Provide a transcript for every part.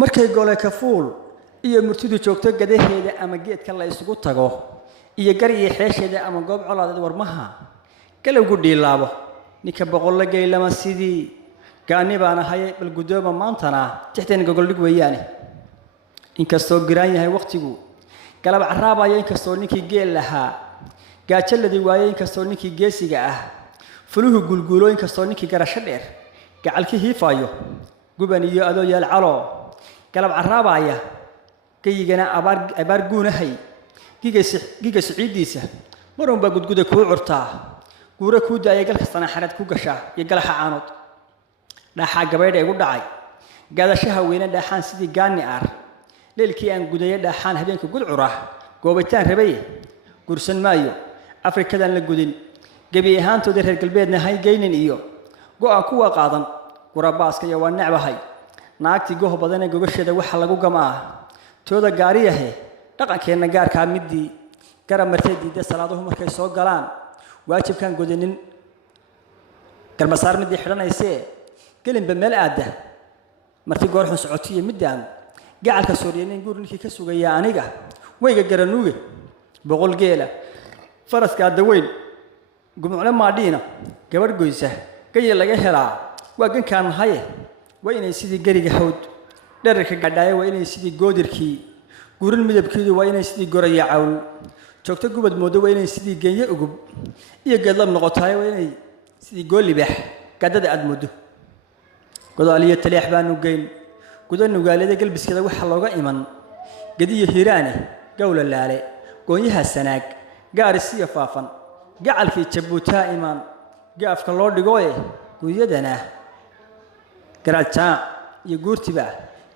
markay gole ka fuul iyo murtidu joogto gadaheeda ama geedka la isugu tago iyo gariye xeesheeda ama goob colaadad warmaha galowgu dhiilaabo ninka boqol la geylama sidii gaani baan ahay bal gudooba maantana tixteen gogoldhig weeyaane inkastoo giraan yahay waqtigu galab caraabaya inkastoo ninkii geel lahaa gaajaladii waayay inkastoo ninkii geesiga ah fuluhu gulguulooyin kastoo ninkii garasho dheer gacalkii hiifaayo guban iyo adoo yaal calo galab caraabaya gayigana abaar guunahay giga siciidiisa marun baa gudguda kuu curtaa guura kuu daaya galka sanaxareed ku gashaa iyo galaxa caanood dhaxaa gabaydha igu dhacay gaadashaha weyne dhaxaan sidii gaani aar leelkii aan gudaya dhaxaan habeenka gudcura goobitaan rabay gursan maayo afrikadan la gudin gabi ahaantooda reer galbeedna hay geynin iyo go'aan kuwa qaadan gurabaaska iyo waa necbahay naagti gooh badan ee gogasheeda waxa lagu gamaa tooda gaariyahe dhaqankeena gaarka midii garab marteedii salaaduhu markay soo galaan waajibkan godanin garbasaar midii xidhanaysee gelinba meel aada marti goor xun socotiye midaan gacalka sooriyeen guur ninkii ka sugaya aniga wayga garanuuge boqol geela faraska daweyn gumcule maadhiina gabadh goysa gayay laga helaa waa gankaan haye waa inay sidii gariga hawd dhererka gadhaaya waa inay sidii goodirkii guurin midabkeedu waa inay sidii goraya cawl joogto gubad moodo waa inay sidii geeye ugub iyo geedlab noqotaay waa inay sidii goolibax gadada aad moodo godaaliyo taleex baanu geyn guda nugaalada galbiskeeda waxa looga iman gadiyo hiiraane gowla laale goonyaha sanaag gaarisiyo faafan gacalkii jabuutaa imaan gaafka loo dhigooye guyadana garaajaan iyo guurtiba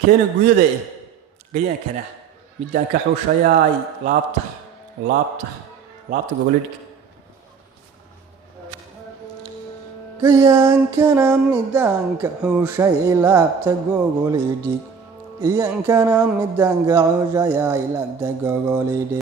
keena guyada gayaankana midaan ka xuushayaay laabta gogoldhig gayaankana midaan ka xuushay laabta gogoldhig iyankana midaan ka xuushayaay laabta gogoldhig